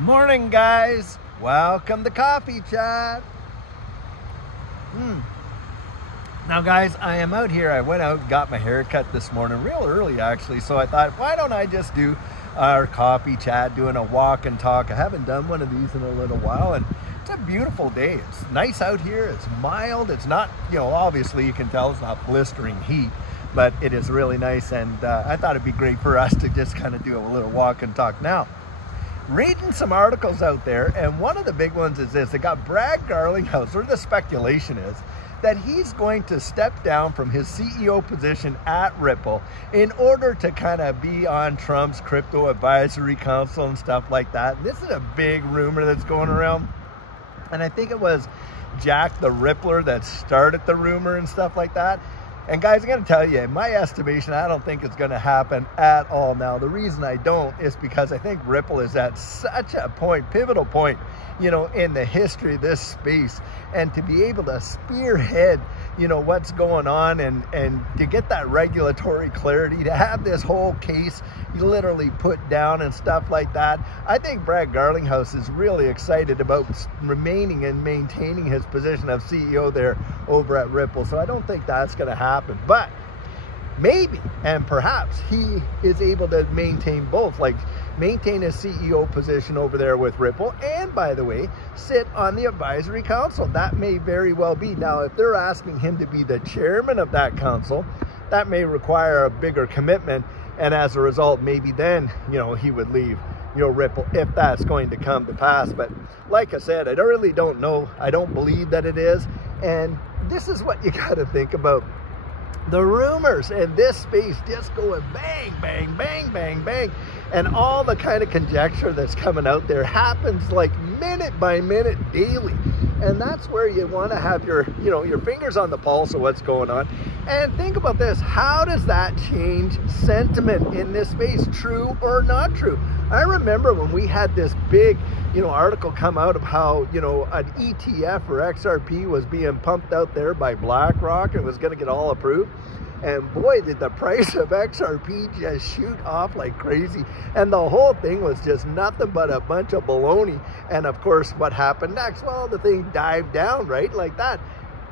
Morning, guys. Welcome to Coffee Chat. Now, guys, I am out here. I went out and got my hair cut this morning real early, actually. So I thought, why don't I just do our coffee chat, doing a walk and talk. I haven't done one of these in a little while, and it's a beautiful day. It's nice out here. It's mild. It's not, obviously you can tell it's not blistering heat, but it is really nice. And I thought it'd be great for us to just kind of do a little walk and talk. Now, reading some articles out there, and one of the big ones is this. They got Garlinghouse, or the speculation is that he's going to step down from his CEO position at Ripple in order to kind of be on Trump's crypto advisory council and stuff like that. This is a big rumor that's going around, and I think it was Jack the Rippler that started the rumor and stuff like that. And guys, I'm going to tell you, in my estimation, I don't think it's going to happen at all. Now, the reason I don't is because I think Ripple is at such a pivotal point, in the history of this space. And to be able to spearhead, what's going on and to get that regulatory clarity, to have this whole case literally put down and stuff like that. I think Brad Garlinghouse is really excited about remaining and maintaining his position of CEO there over at Ripple. So I don't think that's going to happen, but maybe and perhaps he is able to maintain both, like maintain his CEO position over there with Ripple, and by the way, sit on the advisory council. That may very well be. Now, if they're asking him to be the chairman of that council, that may require a bigger commitment, and as a result, maybe then, he would leave, Ripple, if that's going to come to pass. But like I said, I really don't know. I don't believe that it is. And this is what you got to think about. The rumors in this space just going bang, bang, bang, bang, bang. And all the kind of conjecture that's coming out there happens like minute by minute daily. And that's where you want to have your fingers on the pulse of what's going on. And think about this. How does that change sentiment in this space? True or not true? I remember when we had this big, article come out of how, an ETF or XRP was being pumped out there by BlackRock and was going to get all approved. And boy, did the price of XRP just shoot off like crazy. And the whole thing was just nothing but a bunch of baloney. And of course, what happened next? Well, the thing dived down, right? Like that.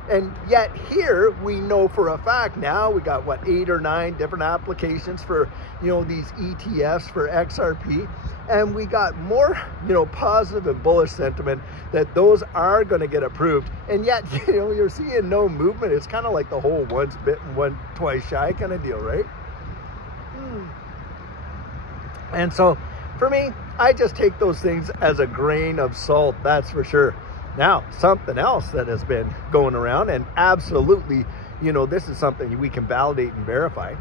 And yet here, we know for a fact now, we got, 8 or 9 different applications for, these ETFs for XRP. And we got more, positive and bullish sentiment that those are going to get approved. And yet, you're seeing no movement. It's kind of like the whole once bitten, twice shy kind of deal, right? And so, for me, I just take those things as a grain of salt, that's for sure. Now, something else that has been going around, and absolutely, this is something we can validate and verify.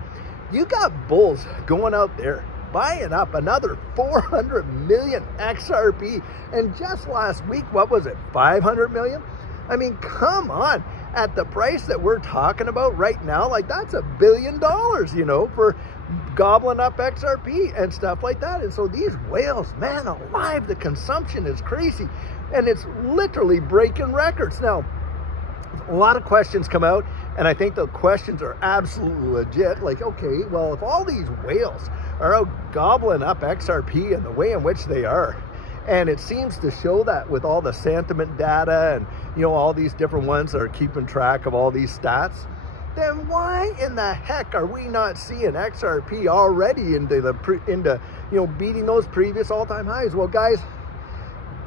You got bulls going out there buying up another 400 million XRP. And just last week, what was it, 500 million? I mean, come on. At the price that we're talking about right now, like that's $1 billion, for gobbling up XRP and stuff like that. And so these whales, man alive, the consumption is crazy. And it's literally breaking records. Now, a lot of questions come out, and I think the questions are absolutely legit. Like, okay, well, if all these whales are out gobbling up XRP in the way in which they are, and it seems to show that with all the sentiment data and, all these different ones that are keeping track of all these stats, then why in the heck are we not seeing XRP already into beating those previous all-time highs? Well, guys,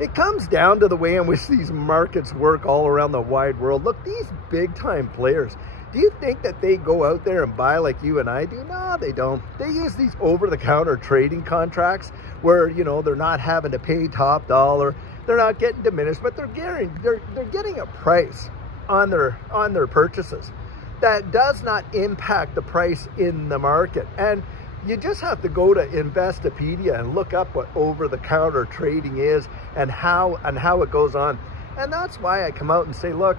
it comes down to the way in which these markets work all around the wide world. Look, these big-time players, do you think that they go out there and buy like you and I do? No, they don't. They use these over-the-counter trading contracts where, they're not having to pay top dollar. They're not getting diminished, but they're getting a price on their purchases that does not impact the price in the market. And you just have to go to Investopedia and look up what over-the-counter trading is and how it goes on. And that's why I come out and say, look,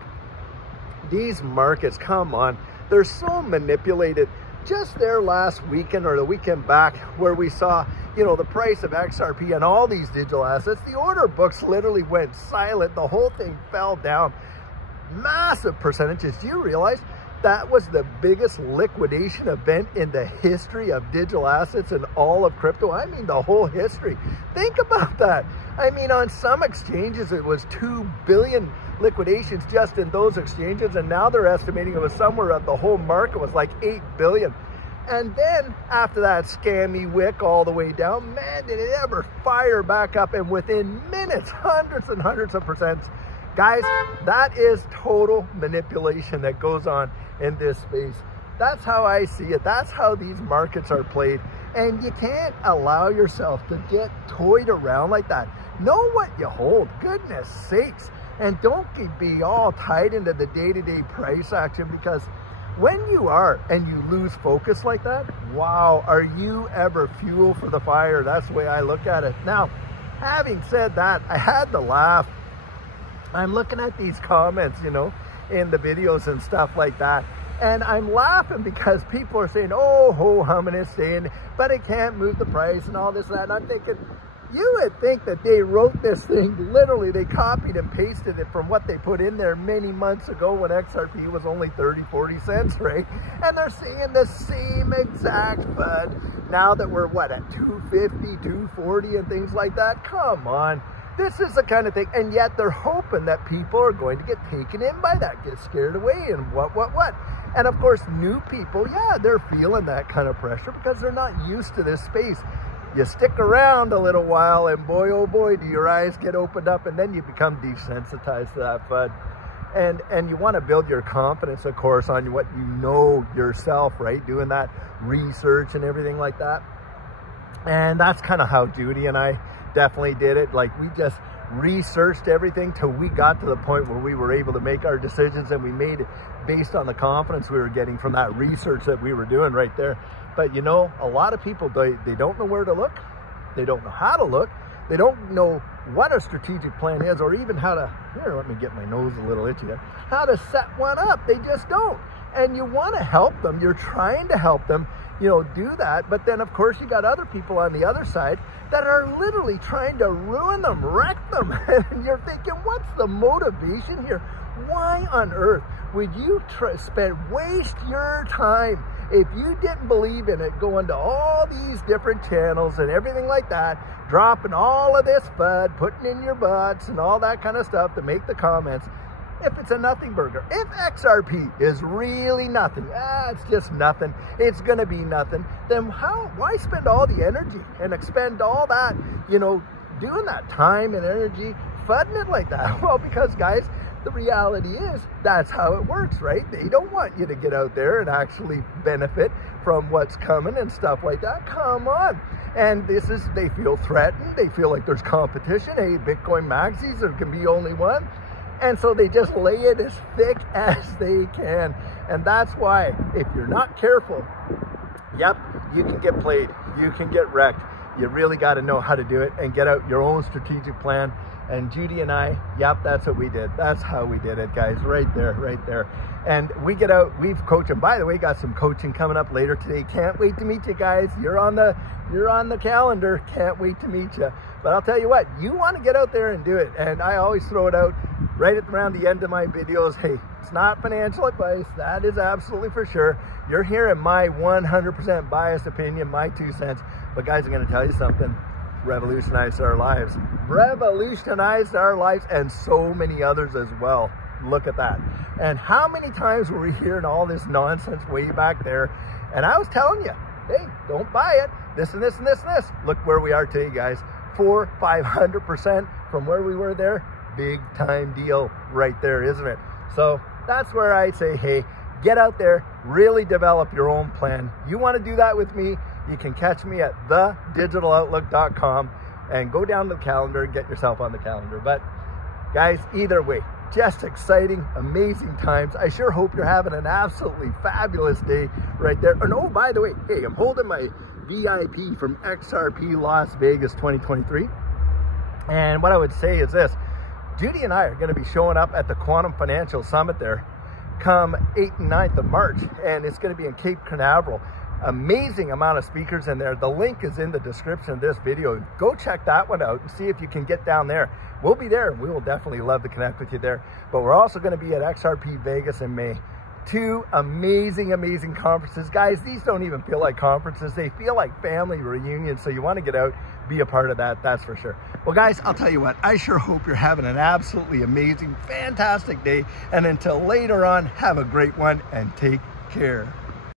these markets, come on, they're so manipulated. Just there last weekend or the weekend back where we saw, the price of XRP and all these digital assets, the order books literally went silent. The whole thing fell down massive percentages. Do you realize That was the biggest liquidation event in the history of digital assets and all of crypto. I mean, the whole history. Think about that. I mean, on some exchanges, it was 2 billion liquidations just in those exchanges. And now they're estimating it was somewhere at the whole market was like 8 billion. And then after that scammy wick all the way down, man, did it ever fire back up. And within minutes, hundreds and hundreds of percents. Guys, that is total manipulation that goes on in this space. That's how I see it. That's how these markets are played. And you can't allow yourself to get toyed around like that. Know what you hold, goodness sakes. And don't be all tied into the day-to-day price action, because when you are and you lose focus like that, wow, are you ever fuel for the fire? That's the way I look at it. Now, having said that, I had to laugh. I'm looking at these comments, you know, in the videos and stuff like that. And I'm laughing because people are saying, oh, ho humming is saying, but it can't move the price and all this and that. And I'm thinking, you would think that they wrote this thing, literally they copied and pasted it from what they put in there many months ago when XRP was only 30, 40 cents, right? And they're seeing the same exact FUD now that we're, what, at 250, 240 and things like that? Come on. This is the kind of thing, and yet they're hoping that people are going to get taken in by that, get scared away, and what. And of course, new people, yeah, they're feeling that kind of pressure because they're not used to this space. You stick around a little while, and boy, oh boy, do your eyes get opened up, and then you become desensitized to that FUD. And you want to build your confidence, of course, on what you know yourself, right? Doing that research and everything like that. And that's kind of how Judy and I definitely did it. Like, we just researched everything till we got to the point where we were able to make our decisions, and we made it based on the confidence we were getting from that research that we were doing right there. But you know, a lot of people, they don't know where to look, they don't know how to look, they don't know what a strategic plan is, or even how to, here, let me get my nose a little itchy there, how to set one up. They just don't. And you want to help them, you're trying to help them, you know, do that. But then of course you got other people on the other side that are literally trying to ruin them, wreck them. And you're thinking, what's the motivation here? Why on earth would you waste your time if you didn't believe in it, going to all these different channels and everything like that, dropping all of this FUD, putting in your butts and all that kind of stuff to make the comments? If it's a nothing burger, if XRP is really nothing, it's just nothing, it's going to be nothing, then why spend all the energy and expend all that, you know, doing that time and energy, fudding it like that? Well, because guys, the reality is that's how it works, right? They don't want you to get out there and actually benefit from what's coming and stuff like that. Come on. And they feel threatened. They feel like there's competition. Hey, Bitcoin maxis, there can be only one. And so they just lay it as thick as they can. And that's why, if you're not careful, yep, you can get played. You can get wrecked. You really got to know how to do it and get out your own strategic plan. And Judy and I, yep, that's what we did. That's how we did it, guys, right there, right there. And we get out, we've coached, and by the way, got some coaching coming up later today. Can't wait to meet you guys. You're on the calendar. Can't wait to meet you. But I'll tell you what, you want to get out there and do it. And I always throw it out right around the end of my videos. Hey, it's not financial advice. That is absolutely for sure. You're hearing my 100% biased opinion, my 2 cents. But guys, I'm going to tell you something. Revolutionized our lives. Revolutionized our lives, and so many others as well. Look at that. And how many times were we hearing all this nonsense way back there? And I was telling you, hey, don't buy it. This and this and this and this. Look where we are today, guys. 400-500% from where we were there. Big time deal right there, isn't it? So that's where I say, hey, get out there, really develop your own plan. You want to do that with me? You can catch me at thedigitaloutlook.com and go down to the calendar and get yourself on the calendar. But guys, either way, just exciting, amazing times. I sure hope you're having an absolutely fabulous day right there. And oh, by the way, hey, I'm holding my VIP from XRP Las Vegas 2023. And what I would say is this: Judy and I are going to be showing up at the Quantum Financial Summit there come 8th and 9th of March, and it's going to be in Cape Canaveral. Amazing amount of speakers in there. The link is in the description of this video. Go check that one out and see if you can get down there. We'll be there, and we will definitely love to connect with you there. But we're also going to be at XRP Vegas in May. 2 amazing, amazing conferences. Guys, these don't even feel like conferences. They feel like family reunions. So you want to get out, be a part of that, that's for sure. Well, guys, I'll tell you what, I sure hope you're having an absolutely amazing, fantastic day. And until later on, have a great one and take care.